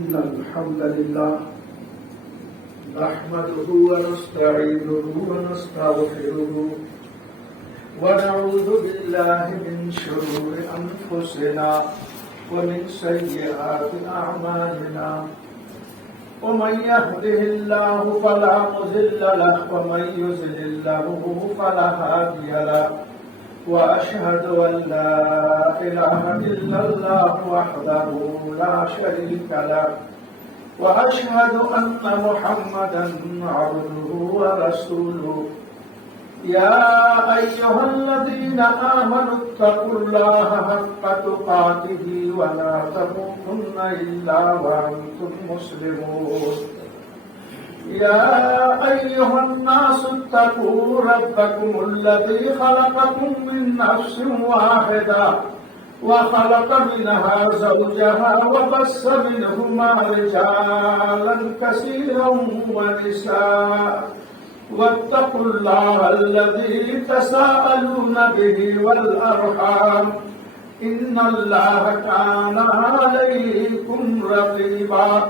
إن الحمد لله نحمده ونستعينه ونستغفره ونعوذ بالله من شرور أنفسنا ومن سيئات أعمالنا ومن يهده الله فلا مضل له ومن يضلل له فلا هادي له وأشهد أن لا إله إلا الله وحده لا شريك له وأشهد أن محمدا عبده ورسوله يا أيها الذين آمنوا اتقوا الله حق تقاته ولا تموتن إلا وأنتم مسلمون يا أيها الناس اتقوا ربكم الذي خلقكم من نفس واحدة وخلق منها زوجها وبث منهما رجالا كثيرا ونساء واتقوا الله الذي تساءلون به والأرحام إن الله كان عليكم رقيبا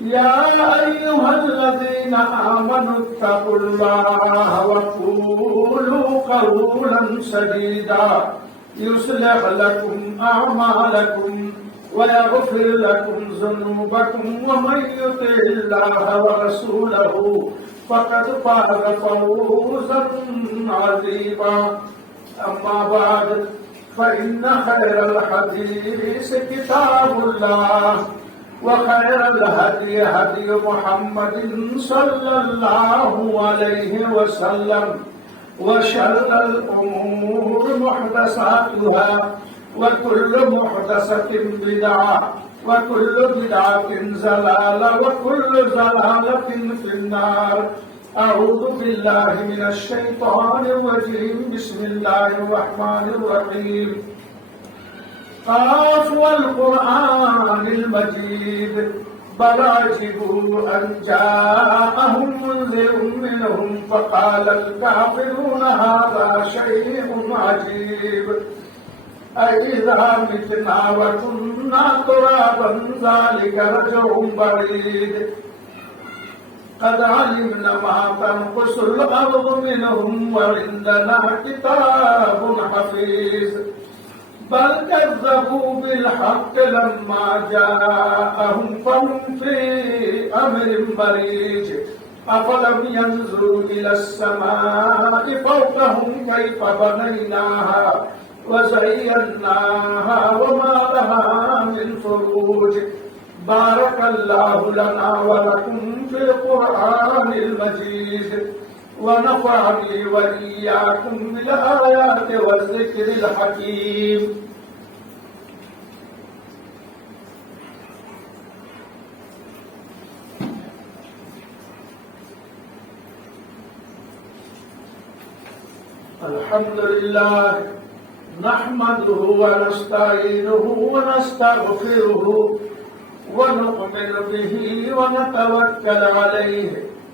يا أيها الذين آمنوا اتقوا الله وقولوا قولا سديدا يصلح لكم أعمالكم ويغفر لكم ذنوبكم ومن يطع الله ورسوله فقد فاز فوزا عظيما أما بعد فإن خير الحديث كتاب الله وخير الهدي هدي محمد صلى الله عليه وسلم وشر الأمور محدثاتها وكل محدثة بدعة وكل بدعة ضلالة وكل ضلالة في النار أعوذ بالله من الشيطان الرجيم بسم الله الرحمن الرحيم قاف والقرآن المجيد بل عجبوا أن جاءهم منذر منهم فقال الكافرون هذا شيء عجيب أإذا متنا وكنا ترابا ذلك رجع بعيد قد علمنا ما تنقص الأرض منهم وعندنا كتاب حفيظ بل كذبوا بالحق لما جاءهم فهم في أمر مريج أفلم ينظروا إلى السماء فوقهم كيف بنيناها وزيناها وما لها من فروج بارك الله لنا ولكم في القرآن المجيد ونفعني وإياكم بالآيات والذكر الحكيم الحمد لله نحمده ونستعينه ونستغفره ونؤمن به ونتوكل عليه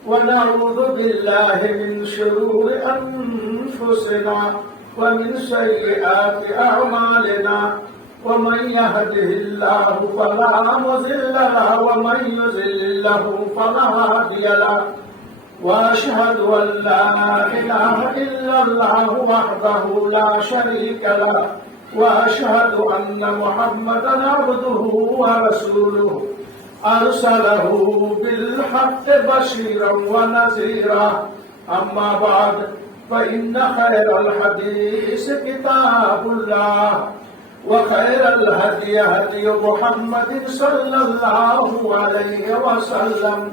ونعوذ بالله من شرور أنفسنا ومن سيئات أعمالنا ومن يهده الله فلا مضل له ومن يضلل له فلا هادي له وأشهد أن لا إله إلا الله وحده لا شريك له وأشهد أن محمدا عبده ورسوله أرسله بالحق بشيرا ونذيرا أما بعد فإن خير الحديث كتاب الله وخير الهدي هدي محمد صلى الله عليه وسلم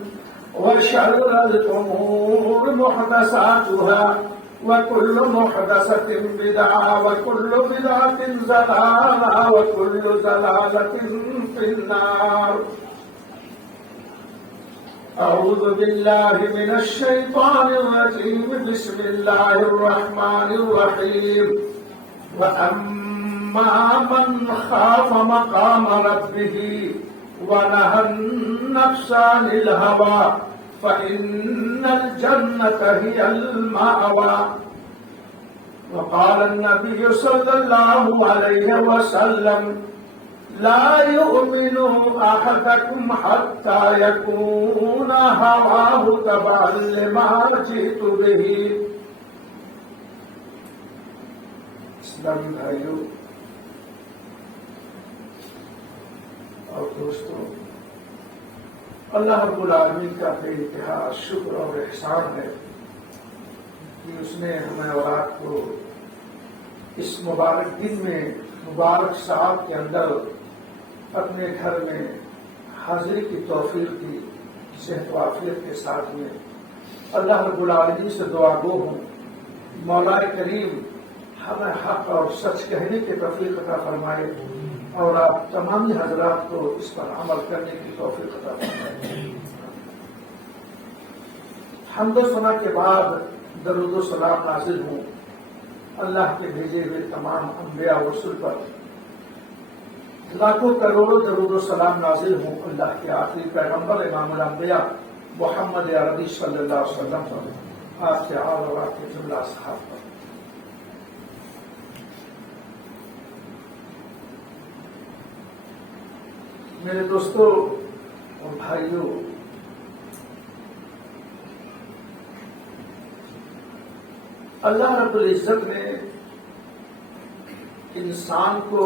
وشر الأمور محدثاتها وكل محدثة بدعة وكل بدعة ضلالة وكل ضلالة في النار أعوذ بالله من الشيطان الرجيم بسم الله الرحمن الرحيم وأما من خاف مقام ربه ونهى النفس عن الهوى فإن الجنة هي المأوى وقال النبي صلى الله عليه وسلم لا يؤمن أحدكم حتى يكون هواه تبعا لما جئت به. اسلامی بھائیوں اور دوستوں، اللہ رب العالمین کا بے انتہا شکر اور احسان ہے کہ اس نے ہمیں اور آپ کو اس مبارک دن میں، مبارک ساعت کے اندر اپنے گھر میں حاضری کی توفیق دی، صحت و عافیت کے ساتھ میں. اللہ رب العالمین سے دعا گو ہوں مولا کریم ہمیں حق اور سچ کہنے کی توفیق عطا فرمائے اور آپ تمامی حضرات کو اس پر عمل کرنے کی توفیق عطا فرمائے. حمد و ثنا کے بعد درود و سلام نازل ہوں اللہ کے بھیجے ہوئے تمام انبیاء و رسول پر. لاکھوں کروڑوں درود و سلام نازل ہوں اللہ کے آخری پیغمبر امام الانبیاء محمد عربی صلی اللہ علیہ وسلم پر، آپ کے آل اور آپ کے جملہ اصحاب پر. میرے دوستوں اور بھائیوں، اللہ رب العزت نے انسان کو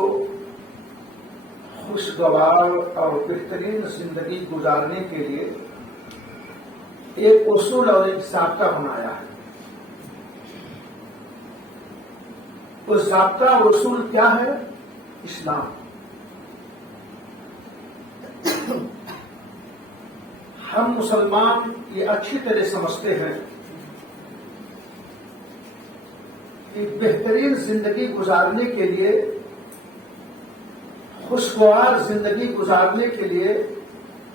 خوشگوار اور بہترین زندگی گزارنے کے لیے ایک اصول اور ایک ضابطہ بنایا ہے. وہ ضابطہ اور اصول کیا ہے؟ اسلام. ہم مسلمان یہ اچھی طرح سمجھتے ہیں کہ بہترین زندگی گزارنے کے لیے، خوشگوار زندگی گزارنے کے لیے،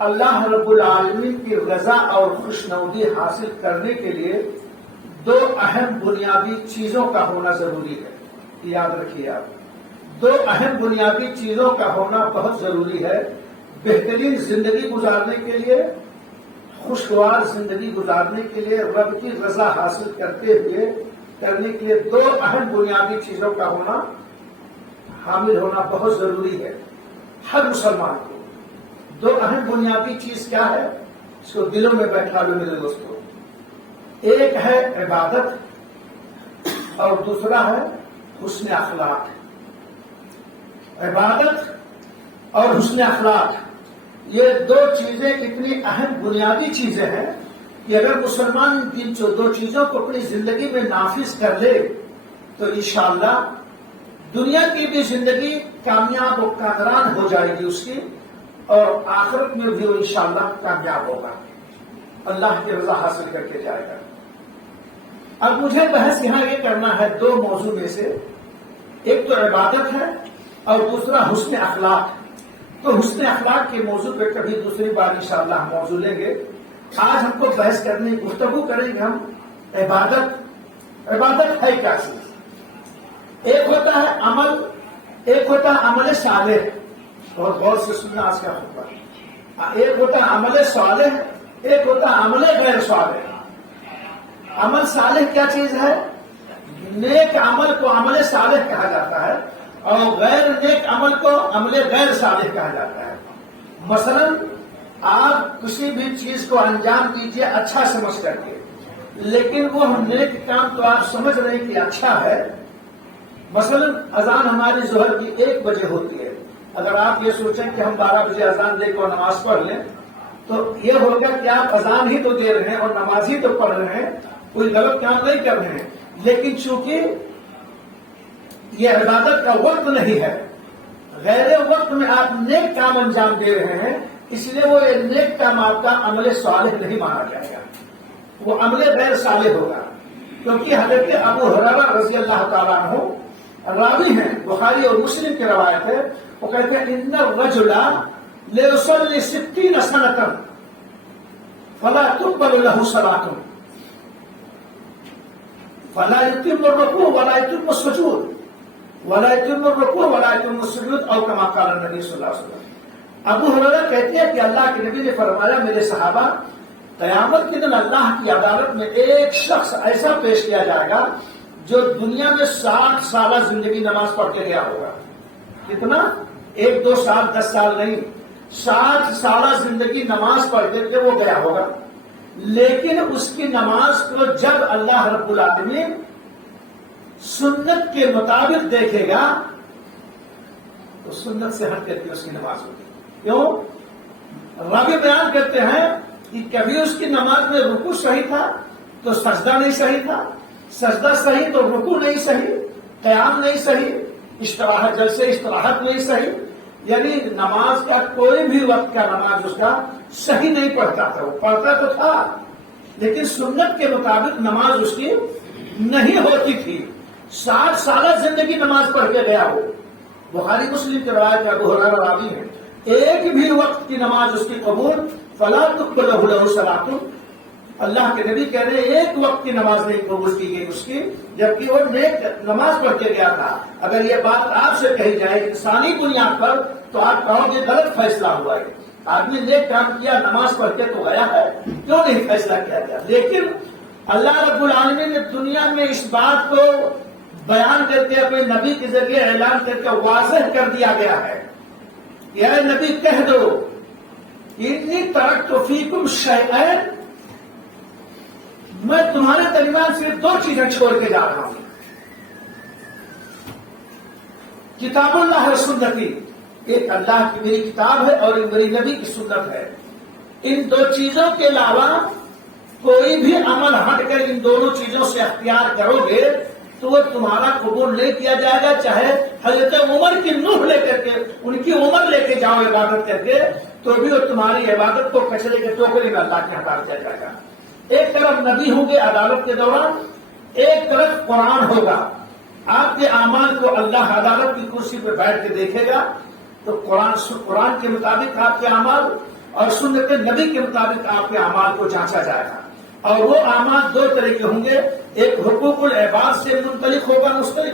اللہ رب العالمین کی رضا اور خوشنودی حاصل کرنے کے لیے دو اہم بنیادی چیزوں کا ہونا ضروری ہے. یاد رکھیے آپ، دو اہم بنیادی چیزوں کا ہونا بہت ضروری ہے. بہترین زندگی گزارنے کے لیے، خوشگوار زندگی گزارنے کے لیے، رب کی رضا حاصل کرنے کے لیے دو اہم بنیادی چیزوں کا ہونا، حامل ہونا بہت ضروری ہے ہر مسلمان کو. دو اہم بنیادی چیز کیا ہے؟ اس کو دلوں میں بیٹھا لو میرے دوستوں. ایک ہے عبادت اور دوسرا ہے حسن اخلاق. عبادت اور حسن اخلاق، یہ دو چیزیں اتنی اہم بنیادی چیزیں ہیں کہ اگر مسلمان ان دو چیزوں کو اپنی زندگی میں نافذ کر لے تو انشاءاللہ دنیا کی بھی زندگی کامیاب و کامران ہو جائے گی اس کی، اور آخرت میں بھی وہ انشاءاللہ کامیاب ہوگا، اللہ کی رضا حاصل کر کے جائے گا. اب مجھے بحث یہاں یہ کرنا ہے دو موضوع میں سے، ایک تو عبادت ہے اور دوسرا حسن اخلاق. تو حسن اخلاق کے موضوع پہ کبھی دوسری بار انشاءاللہ ہم موضوع لیں گے. آج ہم کو بحث کرنے گفتگو کریں گے ہم عبادت. عبادت ہے کیا چیز؟ ایک ہوتا ہے عمل، ایک ہوتا ہے عمل صالح. اور غور سے سننا آج کا خطبہ. ایک ہوتا ہے عمل صالح، ایک ہوتا ہے عمل غیر صالح. عمل صالح کیا چیز ہے؟ نیک عمل کو عمل صالح کہا جاتا ہے اور غیر نیک عمل کو عمل غیر صالح کہا جاتا ہے. مثلا آپ کسی بھی چیز کو انجام دیجئے اچھا سمجھ کر کے، لیکن وہ نیک کام تو آپ سمجھ رہے کہ اچھا ہے. مثلا اذان ہماری ظہر کی 1 بجے ہوتی ہے. اگر آپ یہ سوچیں کہ ہم 12 بجے اذان دے کر نماز پڑھ لیں تو یہ ہوگا کہ آپ اذان ہی تو دے رہے ہیں اور نماز ہی تو پڑھ رہے ہیں، کوئی غلط کام نہیں کر رہے ہیں. لیکن چونکہ یہ عبادت کا وقت نہیں ہے، غیر وقت میں آپ نیک کام انجام دے رہے ہیں، اس لیے وہ نیک کام آپ کا عمل صالح نہیں مانا جائے گا، وہ عمل غیر صالح ہوگا. کیونکہ حضرت ابو ہریرہ رضی اللہ تعالیٰ عنہ راوی ہیں، بخاری اور مسلم کی روایت ہے. وہ کہتے ہیں ان الرجل لیصلی 60 سنة فلا تقبل له صلاة فلا يتم الركوع ولا يتم السجود ولا يتم الركوع ولا يتم السجود او كما قال النبي صلی اللہ علیہ وسلم. ابو ہریرہ کہتے ہیں کہ اللہ کے نبی نے فرمایا میرے صحابہ، قیامت کے دن اللہ کی عدالت میں ایک شخص ایسا پیش کیا جائے گا جو دنیا میں 60 سالہ زندگی نماز پڑھ کے گیا ہوگا. کتنا؟ 1 2 سال 10 سال نہیں، 60 سالہ زندگی نماز پڑھتے تھے وہ گیا ہوگا، لیکن اس کی نماز کو جب اللہ رب العالمین سنت کے مطابق دیکھے گا تو سنت سے ہٹ کر کے اس کی نماز ہوگی۔ کیوں؟ راوی بیان کرتے ہیں کہ کبھی اس کی نماز میں رکوع صحیح تھا تو سجدہ نہیں صحیح تھا، سجدہ صحیح تو رکوع نہیں صحیح، قیام نہیں صحیح، استراحت جلسے استراحت نہیں صحیح، یعنی نماز کا کوئی بھی وقت کا نماز اس کا صحیح نہیں پڑھتا تھا۔ وہ پڑھتا تو تھا لیکن سنت کے مطابق نماز اس کی نہیں ہوتی تھی۔ 60 سالہ زندگی نماز پڑھ کے گیا ہو، بخاری مسلم کی روایت ابو ہریرہ راوی ہے، ایک بھی وقت کی نماز اس کی قبول فلا تقبل له صلاۃ، اللہ کے نبی کہہ رہے ہیں ایک وقت کی نماز نہیں قبول کی گئی اس کی، جبکہ وہ نیک نماز پڑھ کے گیا تھا۔ اگر یہ بات آپ سے کہی جائے انسانی بنیاد پر تو آپ کہو گے غلط فیصلہ ہوا ہے، آدمی نیک کام کیا نماز پڑھ کے تو گیا ہے، کیوں نہیں فیصلہ کیا گیا؟ لیکن اللہ رب العالمین نے دنیا میں اس بات کو بیان کر کے اپنے نبی کے ذریعے اعلان کر کے واضح کر دیا گیا ہے کہ اے نبی کہہ دو انی ترکت فیکم شیئین، میں تمہارے درمیان صرف 2 چیزیں چھوڑ کے جا رہا ہوں، کتاب اللہ و سنتی، ایک اللہ کی میری کتاب ہے اور ایک میری نبی کی سنت ہے، ان 2 چیزوں کے علاوہ کوئی بھی عمل ہٹ کر ان دونوں چیزوں سے اختیار کرو گے تو وہ تمہارا قبول نہیں کیا جائے گا، چاہے حضرت عمر کی نوح لے کر کے ان کی عمر لے کے جاؤ عبادت کر کے تو بھی وہ تمہاری عبادت کو کچرے کے ٹوکری میں اللہ کے ہٹا دیا جائے گا۔ ایک طرف نبی ہوں گے عدالت کے دوران، ایک طرف قرآن ہوگا، آپ کے اعمال کو اللہ عدالت کی کرسی پہ بیٹھ کے دیکھے گا تو قرآن کے مطابق آپ کے اعمال اور سنت نبی کے مطابق آپ کے اعمال کو جانچا جائے گا، اور وہ اعمال 2 طرح کے ہوں گے، ایک حقوق العباد سے مستلق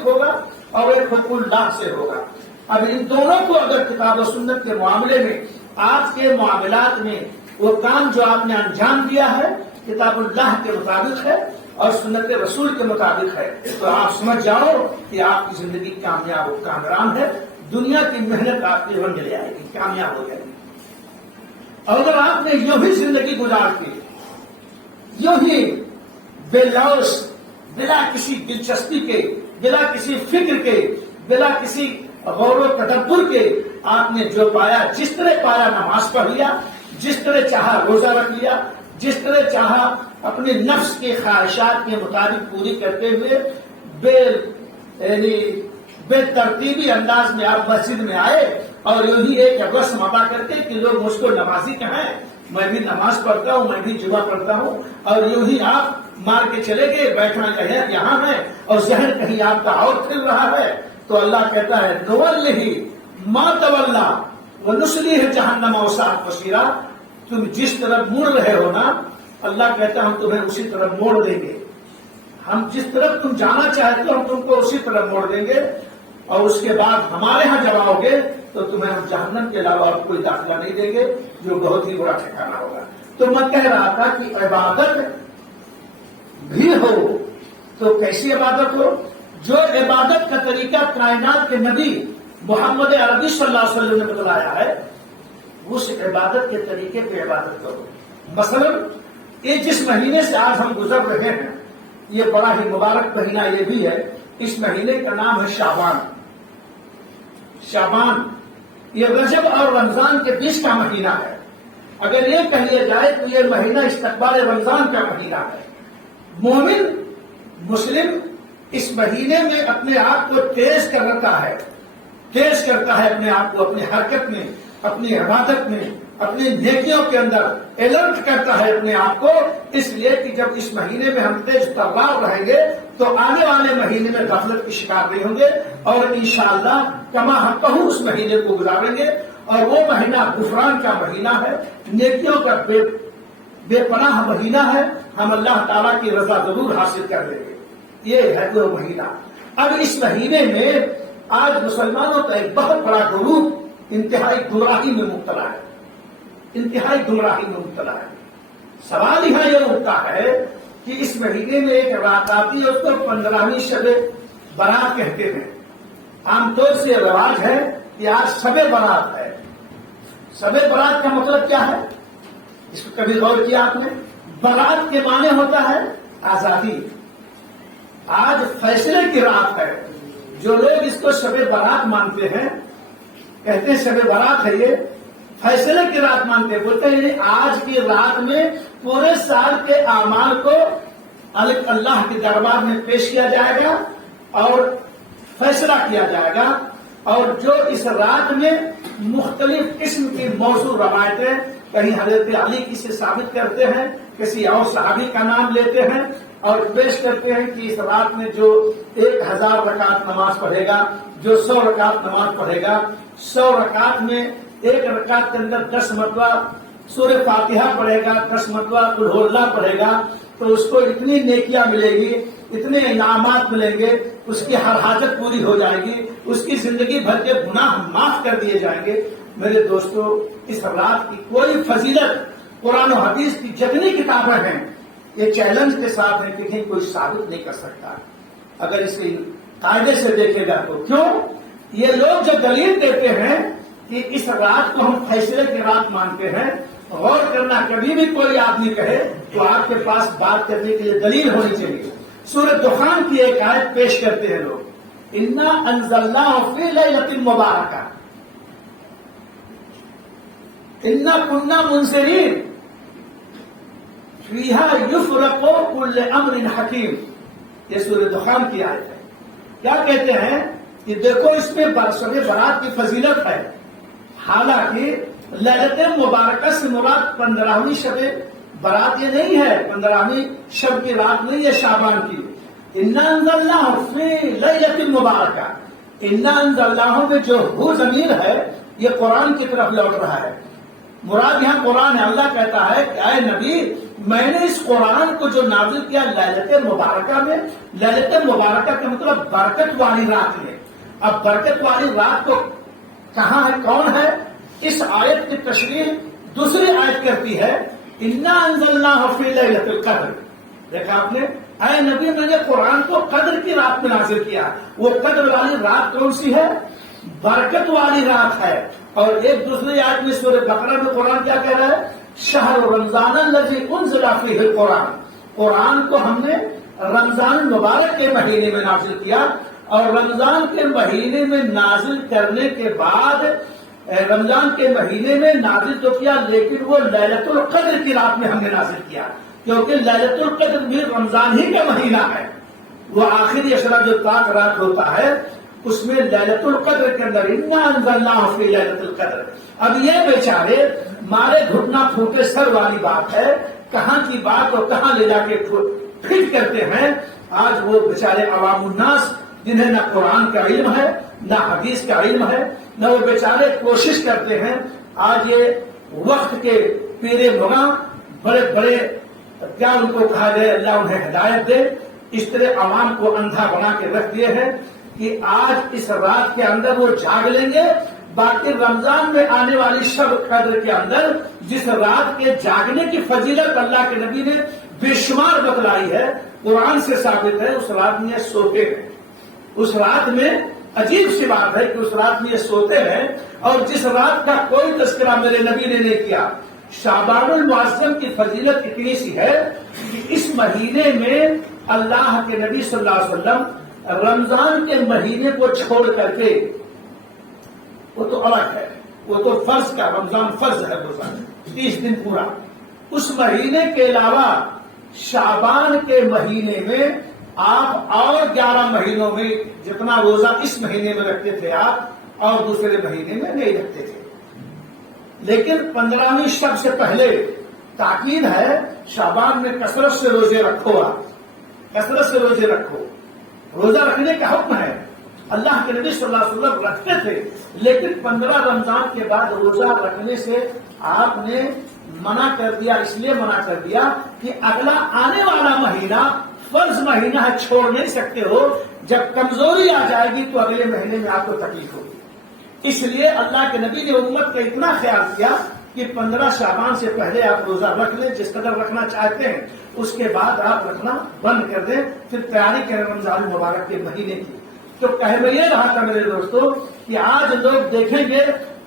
ہوگا اور ایک حقوق اللہ سے ہوگا۔ اب ان دونوں کو اگر کتاب و سنت کے معاملے میں آپ کے معاملات میں وہ کام جو آپ نے انجام دیا ہے کتاب اللہ کے مطابق ہے اور سنت رسول کے مطابق ہے تو آپ سمجھ جاؤ کہ آپ کی زندگی کامیاب و کامران ہے، دنیا کی محنت آپ کی رنگ لے آئے گی، کامیاب ہو جائے گی۔ اور اگر آپ نے یوں ہی زندگی گزار کے یوں ہی بے لوث، بلا کسی دلچسپی کے، بلا کسی فکر کے، بلا کسی غور و تدبر کے آپ نے جو پایا، جس طرح پایا نماز پڑھ لیا، جس طرح چاہا روزہ رکھ لیا، جس طرح چاہا اپنے نفس کے خواہشات کے مطابق پوری کرتے ہوئے بے ترتیبی انداز میں آپ مسجد میں آئے اور یوں ہی ایک رسم ادا کرتے کہ لوگ مجھ کو نمازی کہیں، میں بھی نماز پڑھتا ہوں، میں بھی جمعہ پڑھتا ہوں، اور یوں ہی آپ مار کے چلے گئے، بیٹھنا یہاں ہے اور ذہن کہیں آپ کا اور پھر رہا ہے تو اللہ کہتا ہے نوَلِّهِ مَا تَوَلَّىٰ وَنُصْلِيهِ جَهَنَّمَ وَسَاءَتْ مَصِيرًا، تم جس طرف مڑ رہے ہو نا، اللہ کہتا ہے ہم تمہیں اسی طرف موڑ دیں گے، ہم جس طرف تم جانا چاہتے ہو ہم تم کو اسی طرف موڑ دیں گے، اور اس کے بعد ہمارے ہاں جب آؤ گے تو تمہیں ہم جہنم کے علاوہ اور کوئی داخلہ نہیں دیں گے، جو بہت ہی بڑا ٹھکانا ہوگا۔ تو میں کہہ رہا تھا کہ عبادت بھی ہو تو کیسی عبادت ہو؟ جو عبادت کا طریقہ کائنات کے نبی محمد عربی صلی اللہ علیہ وسلم نے بتلایا ہے، اس عبادت کے طریقے پہ عبادت کرو۔ مثلا یہ جس مہینے سے آج ہم گزر رہے ہیں یہ بڑا ہی مبارک مہینہ یہ بھی ہے، اس مہینے کا نام ہے شعبان۔ شعبان یہ رجب اور رمضان کے بیچ کا مہینہ ہے، اگر یہ کہہ لیا جائے تو یہ مہینہ استقبال رمضان کا مہینہ ہے۔ مومن مسلم اس مہینے میں اپنے آپ کو تیز کرتا ہے اپنے آپ کو اپنی حرکت میں، اپنی عبادت میں، اپنی نیکیوں کے اندر الرٹ کرتا ہے اپنے آپ کو، اس لیے کہ جب اس مہینے میں ہم تیز ترغاب رہیں گے تو آنے والے مہینے میں غفلت کی شکار نہیں ہوں گے اور انشاءاللہ کما حقہ اس مہینے کو گزاریں گے، اور وہ مہینہ غفران کا مہینہ ہے، نیکیوں کا بے پناہ مہینہ ہے، ہم اللہ تعالیٰ کی رضا ضرور حاصل کر لیں گے، یہ ہے وہ مہینہ۔ اب اس مہینے میں آج مسلمانوں کا ایک بہت بڑا گروہ انتہائی گمراہی میں مبتلا ہے، سوال یہاں یہ اٹھتا ہے کہ اس مہینے میں ایک رات آتی ہے، اس کو 15ویں شب برات کہتے ہیں، عام طور سے رواج ہے کہ آج شب برات ہے. شب برات کا مطلب کیا ہے؟ اس کو کبھی غور کیا آپ نے؟ برات کے معنی ہوتا ہے آزادی. آج فیصلے کی رات ہے. جو لوگ اس کو شب برات مانتے ہیں، کہتے ہیں شب برات ہے، یہ فیصلے کی رات مانتے ہیں. بولتے ہیں آج کی رات میں پورے سال کے اعمال کو اللہ کے دربار میں پیش کیا جائے گا اور فیصلہ کیا جائے گا. اور جو اس رات میں مختلف قسم کی موضوع روایتیں، کہیں حضرت علی کی سے ثابت کرتے ہیں، کسی اور صحابی کا نام لیتے ہیں اور پیش کرتے ہیں کہ اس رات میں جو 1000 رکعت نماز پڑھے گا، جو 100 رکعت نماز پڑھے گا، 100 رکعت میں ایک رکعت کے اندر 10 مرتبہ سورہ فاتحہ پڑھے گا، 10 مرتبہ قل ہو اللہ پڑھے گا، تو اس کو اتنی نیکیاں ملے گی، اتنے انعامات ملیں گے، اس کی ہر حاجت پوری ہو جائے گی، اس کی زندگی بھر کے گناہ معاف کر دیے جائیں گے. میرے دوستو، اس رات کی کوئی فضیلت قرآن و حدیث کی جتنی کتابیں ہیں یہ چیلنج کے ساتھ ہے کہ کوئی ثابت نہیں کر سکتا اگر اسے قاعدے سے دیکھے گا تو. کیوں؟ یہ لوگ جو دلیل دیتے ہیں کہ اس رات کو ہم فیصلے کی رات مانتے ہیں، غور کرنا، کبھی بھی کوئی آدمی کہے تو آپ کے پاس بات کرنے کے لیے دلیل ہونی چاہیے. سورہ دخان کی ایک آیت پیش کرتے ہیں لوگ، انا انزلناہ فی لیلۃ مبارکہ انا کنا منذرین فیہا یفرق کل امر حکیم. یہ سورہ دخان کی آیت ہے. کیا کہتے ہیں کہ دیکھو اس میں شب برات کی فضیلت ہے. حالانکہ لیلۃ مبارکہ سے مراد 15ویں شب برات یہ نہیں ہے، 15ویں شب کی رات نہیں ہے شعبان کی. انا انزلناہ فی لیلۃ مبارکہ، انا انزلناہ میں جو ہو ضمیر ہے یہ قرآن کی طرف لوٹ رہا ہے. مراد یہاں قرآن ہے. اللہ کہتا ہے کہ اے نبی، میں نے اس قرآن کو جو نازل کیا لیلۃ مبارکہ میں. لیلۃ مبارکہ کا مطلب برکت والی رات میں. اب برکت والی رات کو کہاں ہے، کون ہے؟ اس آیت کی تشریح دوسری آیت کرتی ہے، انا انزلناہ فی لیلۃ القدر. دیکھا آپ نے، اے نبی میں نے قرآن کو قدر کی رات میں نازل کیا. وہ قدر والی رات کون سی ہے؟ برکت والی رات ہے. اور ایک دوسری آیت میں سورہ بقرہ میں قرآن کیا کہہ رہا ہے؟ شہر رمضان الذی انزل فیہ القرآن. قرآن کو ہم نے رمضان مبارک کے مہینے میں نازل کیا، اور رمضان کے مہینے میں نازل کرنے کے بعد رمضان کے مہینے میں نازل تو کیا، لیکن وہ لیلۃ القدر کی رات میں ہم نے نازل کیا، کیونکہ لیلۃ القدر بھی رمضان ہی کا مہینہ ہے. وہ آخری اشرا جو طاق رات ہوتا ہے اس میں لیلۃ القدر کے اندر انا انزلناہ فی لیلۃ القدر. اب یہ بیچارے مارے گھٹنا پھوٹے سر والی بات ہے، کہاں کی بات اور کہاں لے جا کے فٹ کرتے ہیں. آج وہ بیچارے عوام الناس جنہیں نہ قرآن کا علم ہے نہ حدیث کا علم ہے، نہ وہ بیچارے کوشش کرتے ہیں. آج یہ وقت کے پیرے مغاں بڑے بڑے کیا ان کو کہا جائے، اللہ انہیں ہدایت دے، اس طرح عوام کو اندھا بنا کے رکھ دیے ہیں کہ آج اس رات کے اندر وہ جاگ لیں گے. باقی رمضان میں آنے والی شب قدر کے اندر جس رات کے جاگنے کی فضیلت اللہ کے نبی نے بے شمار بتلائی ہے، قرآن سے ثابت ہے. اس رات میں یہ سوتے ہیں. اس رات میں عجیب سی بات ہے کہ اس رات میں یہ سوتے ہیں، اور جس رات کا کوئی تذکرہ میرے نبی نے نہیں کیا. شعبان المعظم کی فضیلت اتنی سی ہے کہ اس مہینے میں اللہ کے نبی صلی اللہ علیہ وسلم رمضان کے مہینے کو چھوڑ کر کے، وہ تو الگ ہے، وہ تو فرض کا رمضان فرض ہے روزہ 30 دن پورا، اس مہینے کے علاوہ شعبان کے مہینے میں آپ اور 11 مہینوں میں جتنا روزہ اس مہینے میں رکھتے تھے آپ اور دوسرے مہینے میں نہیں رکھتے تھے. لیکن 15ویں شب سے پہلے تاکید ہے شعبان میں کثرت سے روزے رکھو. آپ کثرت سے روزے رکھو. روزہ رکھنے کا حکم ہے. اللہ کے نبی صلی اللہ علیہ وسلم رکھتے تھے، لیکن 15 رمضان کے بعد روزہ رکھنے سے آپ نے منع کر دیا. اس لیے منع کر دیا کہ اگلا آنے والا مہینہ فرض مہینہ ہے، چھوڑ نہیں سکتے ہو. جب کمزوری آ جائے گی تو اگلے مہینے میں آپ کو تکلیف ہوگی. اس لیے اللہ کے نبی نے امت کا اتنا خیال کیا کہ 15 شعبان سے پہلے آپ روزہ رکھ لیں جس قدر رکھنا چاہتے ہیں، اس کے بعد آپ رکھنا بند کر دیں، پھر تیاری کریں رمضان مبارک کے مہینے کی. تو کہہ میں یہ رہا تھا میرے دوستوں کہ آج لوگ دیکھیں گے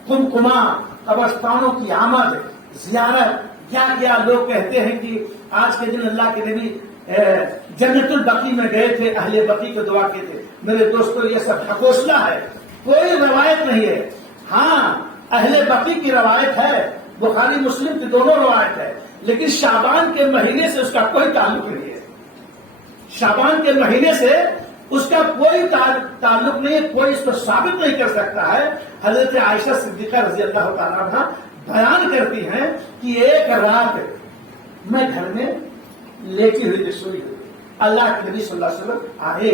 کمکما قبرستانوں کی آمد زیارت، کیا کیا لوگ کہتے ہیں کہ آج کے دن اللہ کے نبی جنت البقیع میں گئے تھے، اہل بقیع کو دعا کیے تھے. میرے دوستوں یہ سب ٹھکوسلا ہے، کوئی روایت نہیں ہے. ہاں اہل بقیع کی روایت ہے، بخاری مسلم کی دونوں روایت ہے، لیکن شعبان کے مہینے سے اس کا کوئی تعلق نہیں ہے. شعبان کے مہینے سے اس کا کوئی تعلق نہیں ہے، کوئی اس کو ثابت نہیں کر سکتا ہے. حضرت عائشہ صدیقہ رضی اللہ تعالیٰ عنہا بیان کرتی ہیں کہ ایک رات میں گھر میں لیٹی ہوئی سوئی ہوئی، اللہ کے نبی صلی اللہ علیہ وسلم آئے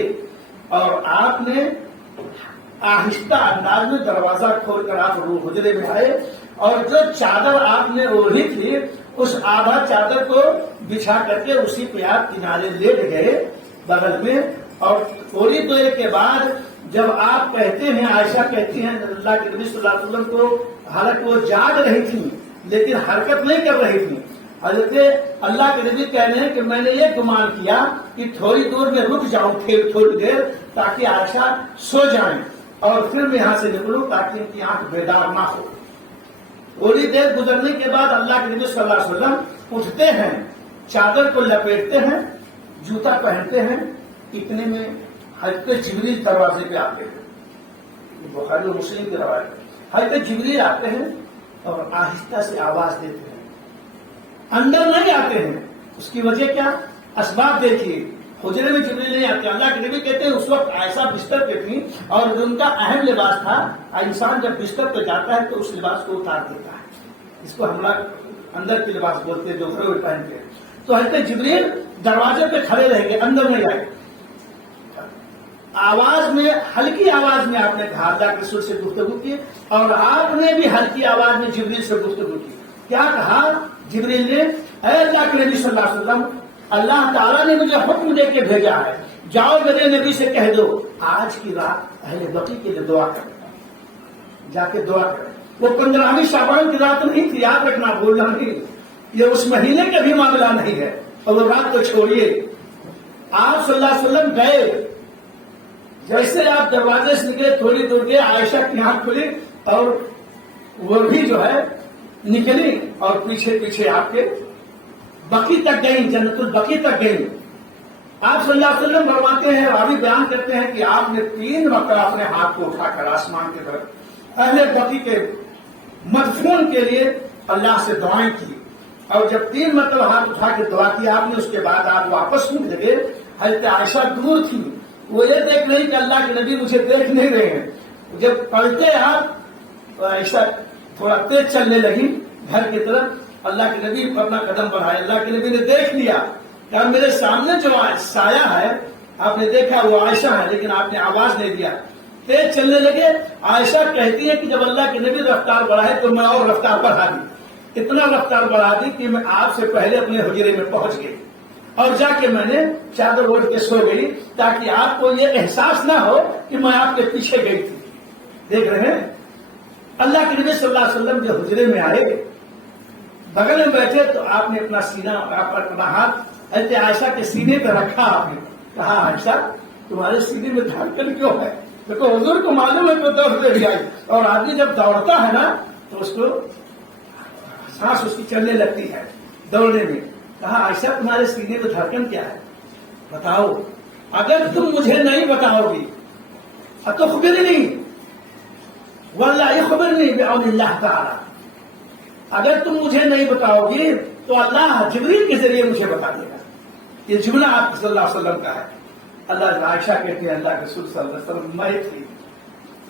اور آپ نے آہستہ انداز میں دروازہ کھول کر آپ حجرے میں آئے اور جو چادر آپ نے اوڑھی تھی اس آدھا چادر کو بچھا کر کے اسی پہ آپ کنارے لیٹ گئے بغل میں. اور تھوڑی دیر کے بعد جب آپ کہتے ہیں، عائشہ کہتی ہیں اللہ کے نبی صلی اللہ علیہ وسلم کو، حالانکہ وہ جاگ رہی تھی لیکن حرکت نہیں کر رہی تھی، حضرت اللہ کے نبی کہہ رہے ہیں کہ میں نے یہ گمان کیا کہ تھوڑی دور میں رک جاؤں تھوڑی دیر تاکہ عائشہ سو جائیں اور پھر میں یہاں سے نکلوں تاکہ ان کی آنکھ بیدار نہ ہو. تھوڑی دیر گزرنے کے بعد اللہ کے نبی صلی اللہ علیہ وسلم اٹھتے ہیں، چادر کو لپیٹتے ہیں، جوتا پہنتے ہیں، اتنے میں حضرت جبریل دروازے پہ آتے ہیں. بخاری و مسلم کی روایت ہے. حضرت جبریل آتے ہیں اور آہستہ سے آواز دیتے ہیں، اندر نہیں آتے ہیں. اس کی وجہ کیا؟ اسباب دیکھیے. حجرے میں جبریل نہیں آتے. اللہ کے نبی کہتے ہیں اس وقت ایسا بستر پہ تھی اور ان کا اہم لباس تھا، انسان جب بستر پہ جاتا ہے تو اس لباس کو اتار دیتا ہے، اس کو ہم لوگ اندر کے لباس بولتے ہیں جو گھروں میں پہنتے ہیں. تو حضرت جبریل دروازے پہ کھڑے رہیں گے، اندر نہیں آئے. آواز میں، ہلکی آواز میں آپ نے کہا، اللہ کے رسول سے گفتگو کی اور آپ نے بھی ہلکی آواز میں جبریل سے گفتگو کی. کیا کہا جبریل نے؟ اے اللہ کے نبی صلی اللہ علیہ وسلم، اللہ تعالیٰ نے مجھے حکم دے کے بھیجا ہے، جاؤ میرے نبی سے کہہ دو آج کی رات اہل بقیع کے لیے دعا کریں، جا کے دعا کریں. وہ 15ویں شعبان کی رات نہیں تھی، یاد رکھنا، بھولنا نہیں. یہ اس مہینے کا بھی معاملہ نہیں ہے. اور وہ رات کو چھوڑیے، آپ صلی اللہ علیہ وسلم گئے، جیسے آپ دروازے سے نکلے تھوڑی دور گئے، عائشہ کی آنکھ کھلی اور وہ بھی جو ہے نکلی اور پیچھے پیچھے آپ کے بقیع تک گئی، جنت البقیع تک گئی. آپ صلی اللہ علیہ وسلم فرماتے ہیں، راوی بیان کرتے ہیں کہ آپ نے 3 مرتبہ اپنے ہاتھ کو اٹھا کر آسمان کی طرف اہل بقیع کے مدفون کے لیے اللہ سے دعائیں کی. اور جب 3 مرتبہ ہاتھ اٹھا کے دعا کی آپ نے، اس کے بعد آپ واپس مڑ گئے. حضرت عائشہ دور تھی، وہ یہ دیکھ رہی کہ اللہ کے نبی مجھے دیکھ نہیں رہے ہیں. جب پلٹے آپ، عائشہ تھوڑا تیز چلنے لگی گھر کی طرف. اللہ کے نبی اپنا قدم بڑھائے. اللہ کے نبی نے دیکھ لیا کہ میرے سامنے جو سایہ ہے آپ نے دیکھا وہ عائشہ ہے، لیکن آپ نے آواز نہیں دیا. تیز چلنے لگے. عائشہ کہتی ہے کہ جب اللہ کے نبی رفتار بڑھائے تو میں اور رفتار بڑھا دی، اتنا رفتار بڑھا دی کہ میں آپ سے پہلے اپنے حجرے میں پہنچ گئی اور جا کے میں نے چادر اوڑھ کے سو گئی تاکہ آپ کو یہ احساس نہ ہو کہ میں آپ کے پیچھے گئی تھی. دیکھ رہے ہیں اللہ کے نبی صلی اللہ علیہ وسلم جو حجرے میں آئے، بغل میں بیٹھے تو آپ نے اپنا سینہ، اپنا ہاتھ حضرت عائشہ کے سینے پہ رکھا. آپ نے کہا عائشہ تمہارے سینے میں دھڑکن کیوں ہے؟ دیکھو حضور کو معلوم ہے کہ دوڑ بھی آئی، اور آدمی جب دوڑتا ہے نا تو اس کو سانس اس کی چلنے لگتی ہے دوڑنے میں. کہا عائشہ تمہارے سینے میں دھڑکن کیا ہے؟ بتاؤ. اگر تم مجھے نہیں بتاؤ گی تو خبرنی واللہ خبرنی بعون اللہ تعالی، اگر تم مجھے نہیں بتاؤ گی تو اللہ جبریل کے ذریعے مجھے بتا دے گا. یہ جملہ آپ صلی اللہ علیہ وسلم کا ہے. اللہ عائشہ کہتے ہیں اللہ کے رسول صلی اللہ علیہ وسلم میں تھی.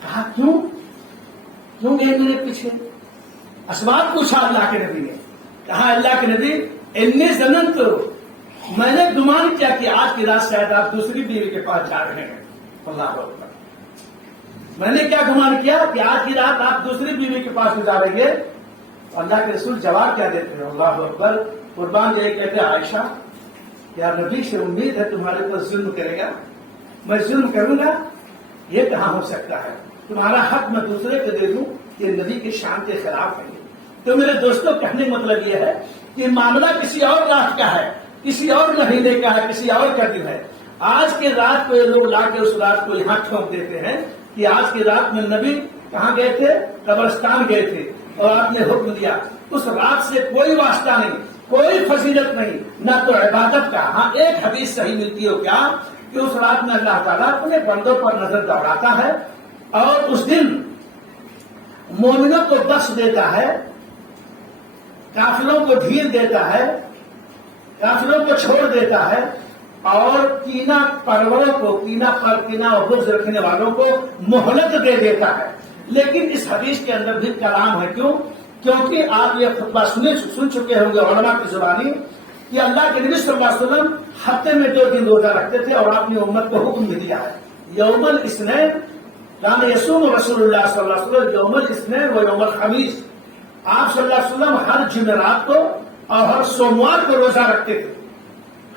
کہا کیوں گئے میرے پیچھے؟ اسباب پوچھا اللہ کے نبی نے. کہا اللہ کے نبی انی ظننت، میں نے گمان کیا کہ آج کی رات شاید آپ دوسری بیوی کے پاس جا رہے ہیں. اللہ اکبر. میں نے کیا گمان کیا کہ آج کی رات آپ دوسری بیوی کے پاس جا رہیں گے. اللہ کے رسول جواب کیا دیتے ہیں؟ اللہ اکبر. قربان یہ کہتے ہیں عائشہ یا نبی سے امید ہے تمہارے پر ظلم کرے گا؟ میں ظلم کروں گا؟ یہ کہاں ہو سکتا ہے؟ تمہارا حق میں دوسرے کو دے دوں، یہ نبی کی شان کے خلاف ہے. تو میرے دوستوں کہنے مطلب یہ ہے کہ معاملہ کسی اور رات کا ہے، کسی اور مہینے کا ہے، کسی اور کا دن ہے. آج کی رات کو یہ لوگ لا کے اس رات کو یہاں ٹھونک دیتے ہیں کہ آج کی رات میں نبی کہاں گئے تھے؟ قبرستان گئے تھے اور آپ نے حکم دیا. اس رات سے کوئی واسطہ نہیں، کوئی فضیلت نہیں، نہ تو عبادت کا. ہاں ایک حدیث صحیح ملتی ہو کیا کہ اس رات میں اللہ تعالیٰ اپنے بندوں پر نظر دوڑاتا ہے اور اس دن مومنوں کو بخش دیتا ہے، کافروں کو ڈھیل دیتا ہے، کافروں کو چھوڑ دیتا ہے اور کینہ پروروں کو، کینہ اور بغض رکھنے والوں کو مہلت دے دیتا ہے. لیکن اس حدیث کے اندر بھی کلام ہے. کیوں؟ کیونکہ آپ یہ خطبہ سن چکے ہوں گے علماء کی زبانی کہ اللہ کے نبی صلی اللہ علیہ وسلم ہفتے میں 2 دن روزہ رکھتے تھے اور اپنی امت کو حکم بھی دیا ہے. یوم الاثنین کان یصوم رسول اللہ صلی اللہ علیہ وسلم یوم الاثنین و یوم الخمیس. آپ صلی اللہ علیہ وسلم ہر جمعرات کو اور ہر سوموار کو روزہ رکھتے تھے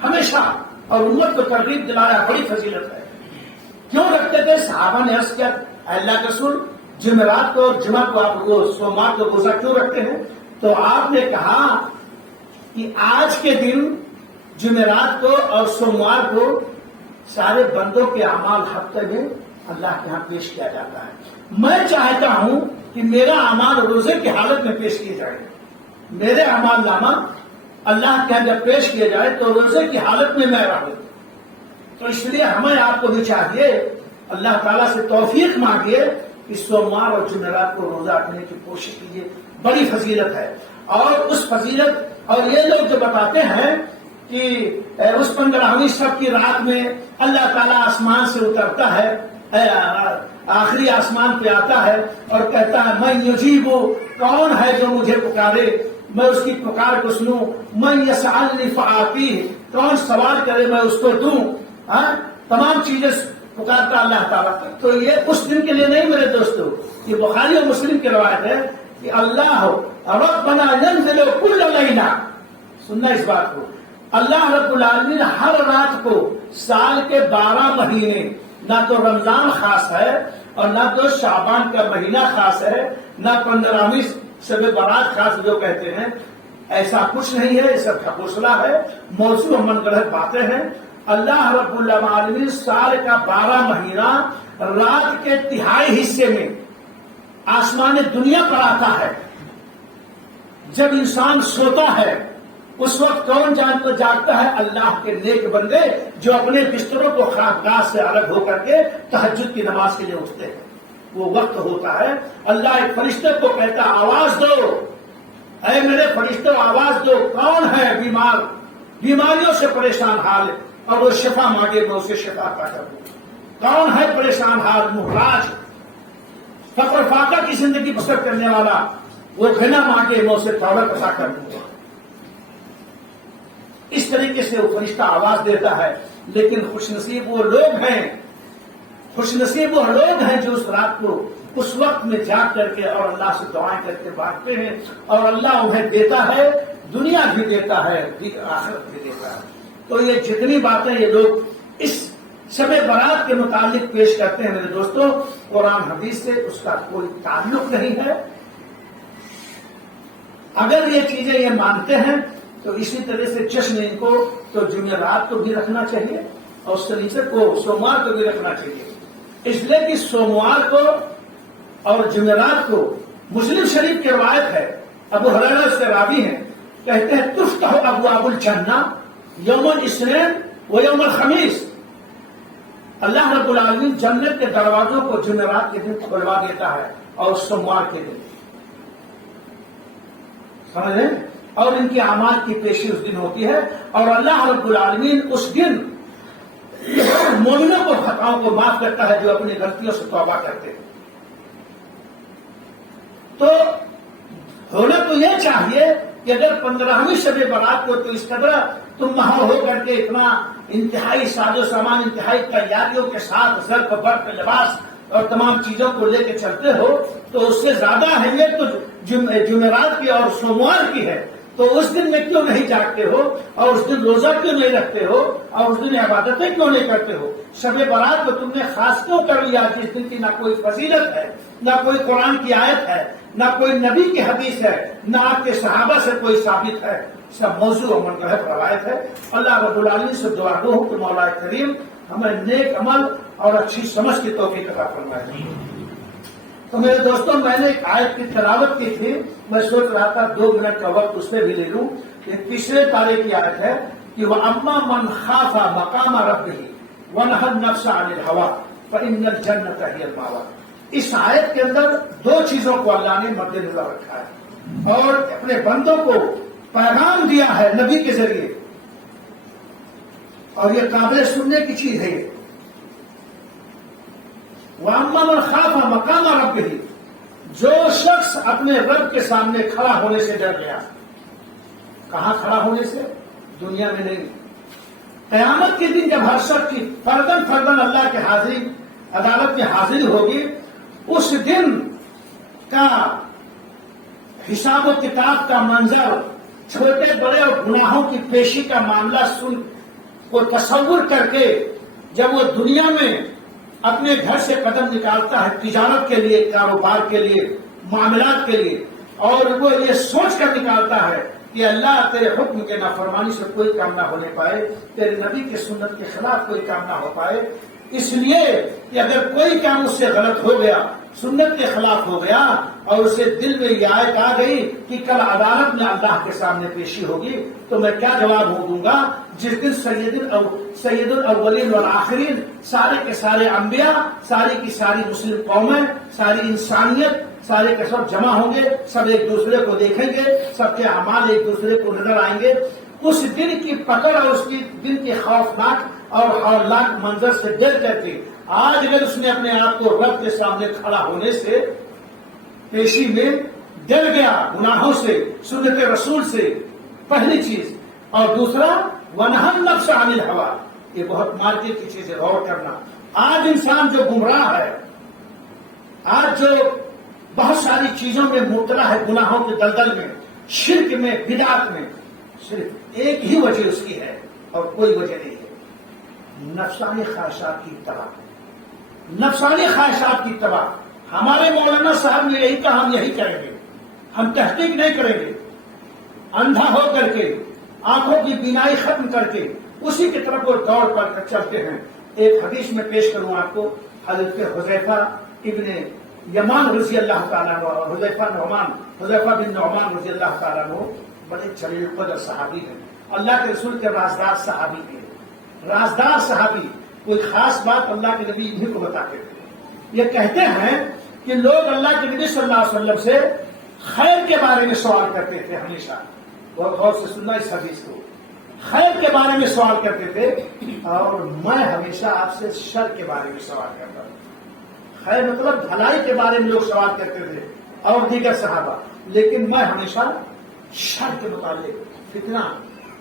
ہمیشہ، اور امت کو ترغیب دلایا. بڑی فضیلت ہے. کیوں رکھتے تھے؟ صحابہ نے عرض کیا اللہ کے رسول جمعرات کو اور جمعہ کو آپ سوموار کو روزہ کیوں رکھتے ہیں؟ تو آپ نے کہا کہ آج کے دن جمعرات کو اور سوموار کو سارے بندوں کے اعمال ہفتے میں اللہ کے ہاں پیش کیا جاتا ہے. میں چاہتا ہوں کہ میرا اعمال روزے کی حالت میں پیش کیے جائے. میرے اعمال نامہ اللہ کے ہاں جب پیش کیا جائے تو روزے کی حالت میں رہوں. تو اس لیے ہمیں آپ کو بھی چاہیے اللہ تعالیٰ سے توفیق مانگیے کہ سوموار اور جمعرات کو روزہ رکھنے کی کوشش کیجیے. بڑی فضیلت ہے. اور اس فضیلت اور یہ لوگ جو بتاتے ہیں کہ اس 15ویں شب کی رات میں اللہ تعالیٰ آسمان سے اترتا ہے، آخری آسمان پہ آتا ہے اور کہتا ہے میں یجیب، کون ہے جو مجھے پکارے میں اس کی پکار کو سنوں، میں یسألنی فأعطیہ، کون سوال کرے میں اس کو دوں. تمام چیزیں پکارتا اللہ تعالیٰ. تو یہ اس دن کے لیے نہیں میرے دوستو، یہ بخاری اور مسلم کی روایت ہے کہ اللہ ربنا ينزل كل لیلہ. سننا اس بات کو، اللہ رب العالمین ہر رات کو سال کے 12 مہینے، نہ تو رمضان خاص ہے اور نہ تو شعبان کا مہینہ خاص ہے، نہ 15ویں شب برات خاص جو کہتے ہیں، ایسا کچھ نہیں ہے. یہ سب حوصلہ ہے، موضوع من گڑھ باتیں ہیں. اللہ رب العالمین سال کا 12 مہینہ رات کے تہائی حصے میں آسمان دنیا پر آتا ہے. جب انسان سوتا ہے اس وقت کون جاگتا ہے؟ اللہ کے نیک بندے جو اپنے بستروں کو خاکگاہ سے الگ ہو کر کے تہجد کی نماز کے لیے اٹھتے ہیں. وہ وقت ہوتا ہے اللہ ایک فرشتے کو کہتا آواز دو، اے میرے فرشتوں آواز دو، کون ہے بیمار، بیماریوں سے پریشان حال اور وہ شفا مانگے میں اسے شفا عطا کر دوں. کون ہے پریشان حال، محتاج، فقر فاقہ کی زندگی بسر کرنے والا، وہ غنا مانگے میں اسے دولت عطا کر دوں. اس طریقے سے وہ فرشتہ آواز دیتا ہے. لیکن خوش نصیب وہ لوگ ہیں، خوش نصیب وہ لوگ ہیں جو اس رات کو اس وقت میں جاگ کر کے اور اللہ سے دعائیں کر کے بانٹتے ہیں اور اللہ انہیں دیتا ہے، دنیا بھی دیتا ہے، آخرت بھی دیتا ہے. تو یہ جتنی باتیں یہ لوگ اس شب برات کے متعلق پیش کرتے ہیں میرے دوستوں، قرآن حدیث سے اس کا کوئی تعلق نہیں ہے. اگر یہ چیزیں یہ مانتے ہیں تو اسی طرح سے جشن ان کو تو جمعرات کو بھی رکھنا چاہیے اور سنیچر کو سوموار کو بھی رکھنا چاہیے. اس لیے کہ سوموار کو اور جمعرات کو مسلم شریف کی روایت ہے، ابو ہریرہ سے راوی ہیں، کہتے ہیں تفتح ابواب الجنہ یوم الاثنین و یوم الخمیس. اللہ رب العالمین جنت کے دروازوں کو جمعرات کے دن کھلوا دیتا ہے اور سوموار کے دن، سمجھ لیں، اور ان کے اعمال کی پیشی اس دن ہوتی ہے اور اللہ رب العالمین اس دن مومنوں کو خطاؤں کو معاف کرتا ہے جو اپنی غلطیوں سے توبہ کرتے ہیں. تو ہونا تو یہ چاہیے کہ اگر 15ویں شب برات کو تو اس قدر تم وہاں ہو کر کے اتنا انتہائی ساز و سامان، انتہائی تیاریوں کے ساتھ ظرف برف لباس اور تمام چیزوں کو لے کے چلتے ہو تو اس سے زیادہ اہمیت تو جمعرات کی اور سوموار کی ہے. تو اس دن میں کیوں نہیں جاگتے ہو اور اس دن روزہ کیوں نہیں رکھتے ہو اور اس دن عبادتیں کیوں نہیں کرتے ہو؟ شب برات کو تم نے خاص کیوں کر لیا جس دن کی نہ کوئی فضیلت ہے، نہ کوئی قرآن کی آیت ہے، نہ کوئی نبی کی حدیث ہے، نہ آپ کے صحابہ سے کوئی ثابت ہے. سب موضوع و منتخب روایت ہے. اللہ رب العالمین سے دعا گو ہوں کہ مولا کریم ہمیں نیک عمل اور اچھی سمجھ کی توفیق عطا فرمائے. تو میرے دوستوں میں نے ایک آیت کی تلاوت کی تھی، میں سوچ رہا تھا 2 منٹ کا وقت اس میں بھی لے لوں. یہ تیسرے پارے کی آیت ہے کہ وَأَمَّا مَنْ خَافَ مَقَامَ رَبِّهِ وَنَهَى النَّفْسَ عَنِ الْهَوَىٰ فَإِنَّ الْجَنَّةَ هِيَ الْمَأْوَىٰ. اس آیت کے اندر 2 چیزوں کو اللہ نے مد نظر رکھا ہے اور اپنے بندوں کو پیغام دیا ہے نبی کے ذریعے، اور یہ قابل سننے کی چیز ہے. وَأَمَّا مَنْ خَافَ مَقَامَ رَبِّهِ، جو شخص اپنے رب کے سامنے کھڑا ہونے سے ڈر گیا. کہاں کھڑا ہونے سے؟ دنیا میں نہیں. قیامت کے دن جب ہر شخص کی فردن فردن اللہ کے حاضری عدالت میں حاضری ہوگی، اس دن کا حساب و کتاب کا منظر، چھوٹے بڑے اور گناہوں کی پیشی کا معاملہ سن کو تصور کر کے جب وہ دنیا میں اپنے گھر سے قدم نکالتا ہے تجارت کے لیے، کاروبار کے لیے، معاملات کے لیے، اور وہ یہ سوچ کر نکالتا ہے کہ اللہ تیرے حکم کے نافرمانی سے کوئی کام نہ ہونے پائے، تیرے نبی کی سنت کے خلاف کوئی کام نہ ہو پائے، اس لیے کہ اگر کوئی کام اس سے غلط ہو گیا، سنت کے خلاف ہو گیا، اور اسے دل میں یہ آیت آ گئی کہ کل عدالت میں اللہ کے سامنے پیشی ہوگی، تو میں کیا جواب دوں گا؟ جس دن سید الاولین والآخرین، سارے کے سارے انبیاء، ساری کی ساری مسلم قومیں، ساری انسانیت، سارے کے سب جمع ہوں گے، سب ایک دوسرے کو دیکھیں گے، سب کے اعمال ایک دوسرے کو نظر آئیں گے. اس دن کی پکڑ اور اس کی دن کے خوفناک اور ہولناک منظر سے ڈر کر کے آج اگر اس نے اپنے آپ کو رب کے سامنے کھڑا ہونے سے پیشی میں ڈر گیا، گناہوں سے، سنت رسول سے، پہلی چیز. اور دوسرا وَنَهَى النَّفْسَ عَنِ الْهَوَىٰ، یہ بہت مارکیٹ کی چیز ہے، غور کرنا. آج انسان جو گمراہ ہے، آج جو بہت ساری چیزوں میں مبتلا ہے، گناہوں کے دلدل میں، شرک میں، بدعت میں، صرف ایک ہی وجہ اس کی ہے اور کوئی وجہ نہیں ہے، نفسانی خواہشات کی اتباع. نفسانی خواہشات کی اتباع. ہمارے مولانا صاحب نے یہی کہا، ہم یہی کریں گے، ہم تحقیق نہیں کریں گے. اندھا ہو کر کے، آنکھوں کی بینائی ختم کر کے اسی کی طرف وہ دوڑ کر چلتے ہیں. ایک حدیث میں پیش کروں آپ کو، حضرت حذیفہ ابن یمان رضی اللہ تعالیٰ عنہ، حذیفہ بن نعمان رضی اللہ تعالیٰ عنہ بڑے جلیل القدر صحابی ہیں، اللہ کے رسول کے رازدار صحابی تھے. رازدار صحابی، کوئی خاص بات اللہ کے نبی انہیں کو بتاتے تھے. یہ کہتے ہیں کہ لوگ اللہ کے نبی صلی اللہ علیہ وسلم سے خیر کے بارے میں سوال کرتے تھے ہمیشہ. بہت غور سے سننا اس حدیث کو. خیر کے بارے میں سوال کرتے تھے، اور میں ہمیشہ آپ سے شر کے بارے میں سوال کرتا ہوں. خیر مطلب بھلائی کے بارے میں لوگ سوال کرتے تھے اور دیگر صحابہ، لیکن میں ہمیشہ شر کے متعلق، فتنہ،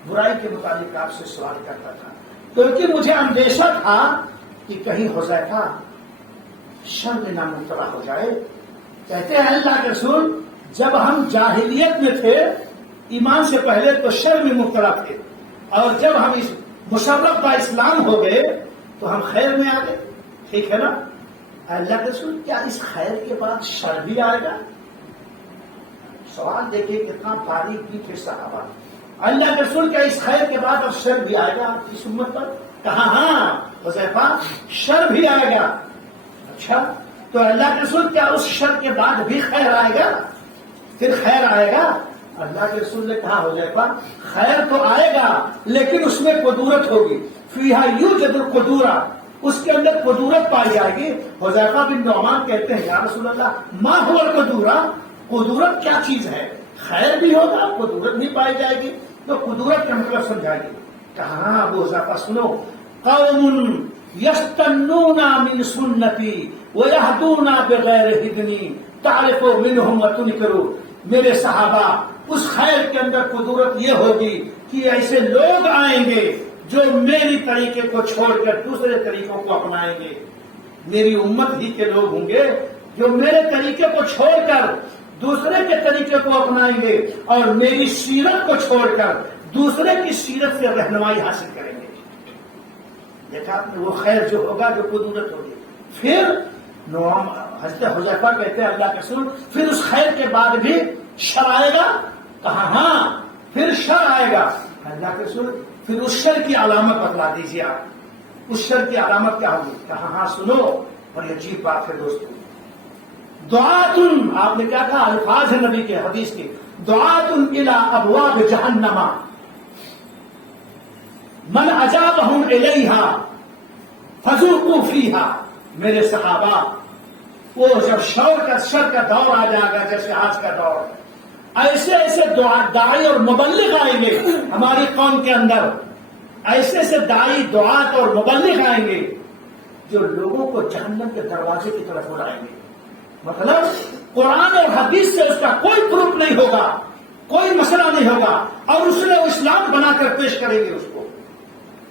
برائی کے متعلق آپ سے سوال کرتا تھا، کیونکہ مجھے اندیشہ تھا کہ کہیں حذیفہ شر میں نہ مبتلا ہو جائے. کہتے ہیں اللہ کے رسول، جب ہم جاہلیت میں تھے، ایمان سے پہلے تو شر میں مبتلا تھے، اور جب ہم اس مشرف با اسلام ہو گئے تو ہم خیر میں آ گئے. ٹھیک ہے نا؟ اللہ کے رسول، کیا اس خیر کے بعد شر بھی آئے گا؟ سوال دیکھیں کتنا باریک بھی تھے صحابہ. اللہ کے رسول، کیا اس خیر کے بعد اب شر بھی آئے گا آپ کی امت پر؟ کہا ہاں حذیفہ، شر بھی آئے گا. اچھا، تو اللہ کے رسول، کیا اس شر کے بعد بھی خیر آئے گا؟ پھر خیر آئے گا؟ اللہ کے رسول نے کہا حذیفہ، خیر تو آئے گا لیکن اس میں قدورت ہوگی. فیہا یوجد القدورہ، اس کے اندر قدورت پائی جائے گی. حذیفہ بن نعمان کہتے ہیں یا رسول اللہ، ما هو القدورہ، قدورت کیا چیز ہے؟ خیر بھی ہوگا، قدورت بھی پائی جائے گی، تو قدورت کا مطلب سمجھائیے. کہاں ابو حذیفہ سنو، قوم یستنون من سنتی ویہدون بغیر ہدنی تعرف منہم وتنکر. میرے صحابہ، اس خیر کے اندر قدورت یہ ہوگی کہ ایسے لوگ آئیں گے جو میری طریقے کو چھوڑ کر دوسرے طریقوں کو اپنائیں گے. میری امت ہی کے لوگ ہوں گے جو میرے طریقے کو چھوڑ کر دوسرے کے طریقے کو اپنائیں گے، اور میری سیرت کو چھوڑ کر دوسرے کی سیرت سے رہنمائی حاصل کریں گے. دیکھا آپ نے، وہ خیر جو ہوگا، جو قدورت ہوگی. پھر حضرت حذیفہ کہتے ہیں اللہ کے رسول، پھر اس خیر کے بعد بھی شر آئے گا؟ کہا ہاں، پھر شر آئے گا، اللہ کے رسول پھر اس شر کی علامت بتلا دیجیے آپ، اس شر کی علامت کیا ہوگی؟ کہا ہاں سنو، اور یہ عجیب بات ہے دوستو، دعاتن، آپ نے کیا کہا؟ الفاظ ہے نبی کے حدیث کے، دعاتن الی ابواب جہنم من اجابہم الیہا فذوقوا فیہا۔ میرے صحابہ، وہ جب شر کا دور آ جائے گا جیسے آج کا دور، ایسے ایسے داعی اور مبلغ آئیں گے ہماری قوم کے اندر، ایسے ایسے داعی دعات اور مبلغ آئیں گے جو لوگوں کو جہنم کے دروازے کی طرف بلائیں گے۔ مطلب قرآن اور حدیث سے اس کا کوئی پروف نہیں ہوگا، کوئی مسئلہ نہیں ہوگا، اور اس نے اسلام بنا کر پیش کریں گے، اس کو،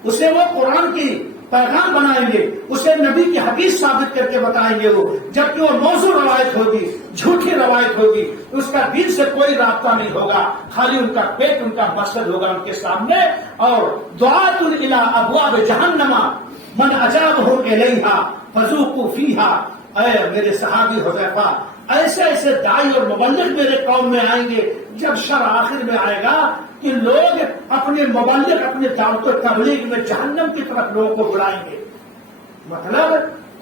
اسے وہ قرآن کی پیغام بنائیں گے، اسے نبی کی حدیث ثابت کر کے بتائیں گے وہ، جبکہ وہ موضوع روایت ہوگی، جھوٹی روایت ہوگی، اس کا دین سے کوئی رابطہ نہیں ہوگا، خالی ان کا پیٹ، ان کا مقصد ہوگا ان کے سامنے۔ اور دعات الی ابواب جہنم من اجابہم الیہا فذوقوا فیہا۔ اے میرے صحابی حذیفہ، ایسے ایسے داعی اور مبلغ میرے قوم میں آئیں گے جب شر آخر میں آئے گا کہ لوگ اپنے مبلغ، اپنے دعوت و تبلیغ میں جہنم کی طرف لوگوں کو بلائیں گے۔ مطلب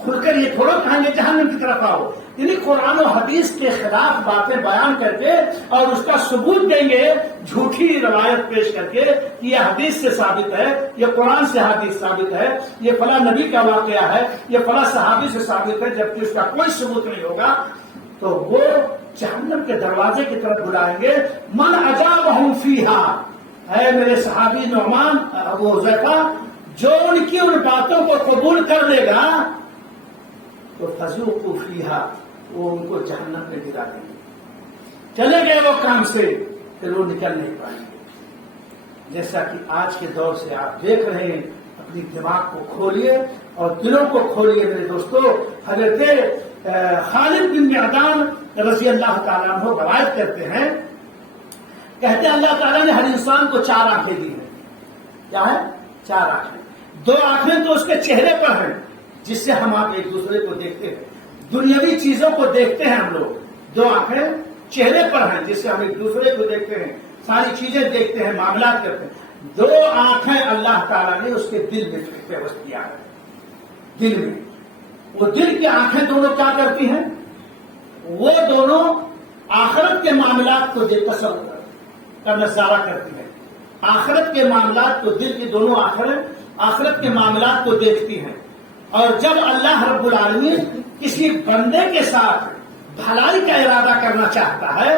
کھل کر یہ تھوڑا کہیں گے جہنم کی طرف آؤ، یعنی قرآن و حدیث کے خلاف باتیں بیان کر کے اور اس کا ثبوت دیں گے جھوٹی روایت پیش کر کے کہ یہ حدیث سے ثابت ہے، یہ قرآن سے حدیث ثابت ہے، یہ فلاں نبی کا واقعہ ہے، یہ فلاں صحابی سے ثابت ہے، جبکہ اس کا کوئی ثبوت نہیں ہوگا، تو وہ جہنم کے دروازے کی طرف بلائیں گے۔ من اجابہم فیہا، اے میرے صحابی نعمان ابو حذیفہ، جو ان کی ان باتوں کو قبول کر لے گا تو فذوقوا فیہا، وہ ان کو جہنم میں گرا دیں گے۔ چلے گئے وہ کام سے، پھر وہ نکل نہیں پائیں گے۔ جیسا کہ آج کے دور سے آپ دیکھ رہے ہیں، اپنی دماغ کو کھولیے اور دلوں کو کھولیے میرے دوستو۔ حضرت خالد بن معدان رضی اللہ تعالیٰ عنہ روایت کرتے ہیں، کہتے ہیں اللہ تعالیٰ نے ہر انسان کو 4 آنکھیں دی ہیں۔ کیا ہے؟ 4 آنکھیں۔ 2 آنکھیں تو اس کے چہرے پر ہیں جس سے ہم آپ ایک دوسرے کو دیکھتے ہیں، دنیاوی چیزوں کو دیکھتے ہیں ہم لوگ۔ 2 آنکھیں چہرے پر ہیں جس سے ہم ایک دوسرے کو دیکھتے ہیں، ساری چیزیں دیکھتے ہیں، معاملات کرتے ہیں۔ 2 آنکھیں اللہ تعالیٰ نے اس کے دل میں پیوست کیا ہے، دل میں۔ وہ دل کی آنکھیں دونوں کیا کرتی ہیں؟ وہ دونوں آخرت کے معاملات کو تصور کا نظارہ کرتی ہیں، آخرت کے معاملات کو، دل کی دونوں آنکھیں آخرت کے معاملات کو دیکھتی ہیں۔ اور جب اللہ رب العالمین کسی بندے کے ساتھ بھلائی کا ارادہ کرنا چاہتا ہے،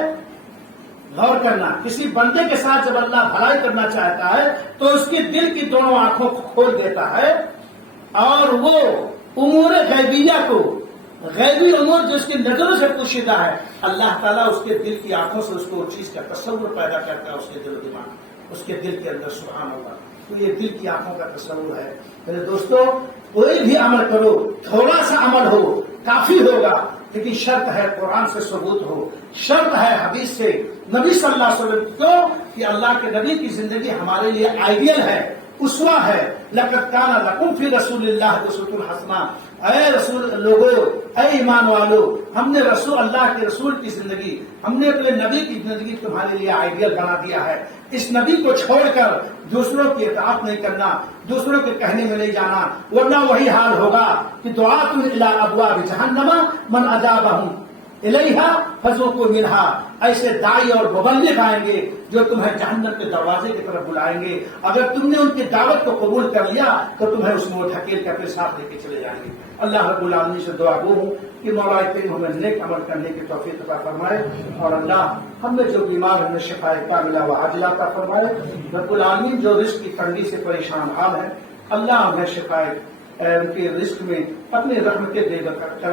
غور کرنا، کسی بندے کے ساتھ جب اللہ بھلائی کرنا چاہتا ہے تو اس کی دل کی دونوں آنکھوں کو کھول دیتا ہے، اور وہ امور غیبیہ کو، غیبی امور جو اس کی نظروں سے پوشیدہ ہے، اللہ تعالیٰ اس کے دل کی آنکھوں سے اس کو اس چیز کا تصور پیدا کرتا ہے، اس کے دل و دماغ، اس کے دل کے اندر، سبحان اللہ۔ تو یہ دل کی آنکھوں کا تصور ہے۔ میرے دوستو، کوئی بھی عمل کرو، تھوڑا سا عمل ہو کافی ہوگا، لیکن شرط ہے قرآن سے ثبوت ہو، شرط ہے حدیث سے، نبی صلی اللہ علیہ وسلم کیوں کہ اللہ کے نبی کی زندگی ہمارے لیے آئیڈیل ہے، اسوہ ہے۔ لقد کان لکم فی رسول اللہ اسوۃ حسنہ۔ اے رسول لوگو، اے ایمان والو، ہم نے رسول اللہ کے رسول کی زندگی، ہم نے اپنے نبی کی زندگی تمہارے لیے آئیڈیل بنا دیا ہے۔ اس نبی کو چھوڑ کر دوسروں کی اطاعت نہیں کرنا، دوسروں کے کہنے میں نہیں جانا، ورنہ وہی حال ہوگا کہ دعات الی ابواب جہنم من اجابہم الیہا فذوقوا منہا۔ ایسے داعی اور مبلغ آئیں گے جو تمہیں جہنم کے دروازے کی طرف بلائیں گے، اگر تم نے ان کی دعوت کو قبول کر لیا تو تمہیں اس میں وہ ڈھکیل کر اپنے ساتھ لے کے چلے جائیں گے۔ اللہ رب العالمین سے دعا گو ہوں کہ مولا کریم ہمیں نیک عمل کرنے کی توفیق عطا فرمائے، اور اللہ ہم میں جو بیمار ہمیں شفاء کاملہ و عاجلہ عطا فرمائے۔ رب العالمین جو رزق کی تنگی سے پریشان حال ہے، اللہ ہمیں شفاء ان کے رزق میں اپنی رحمت دے کر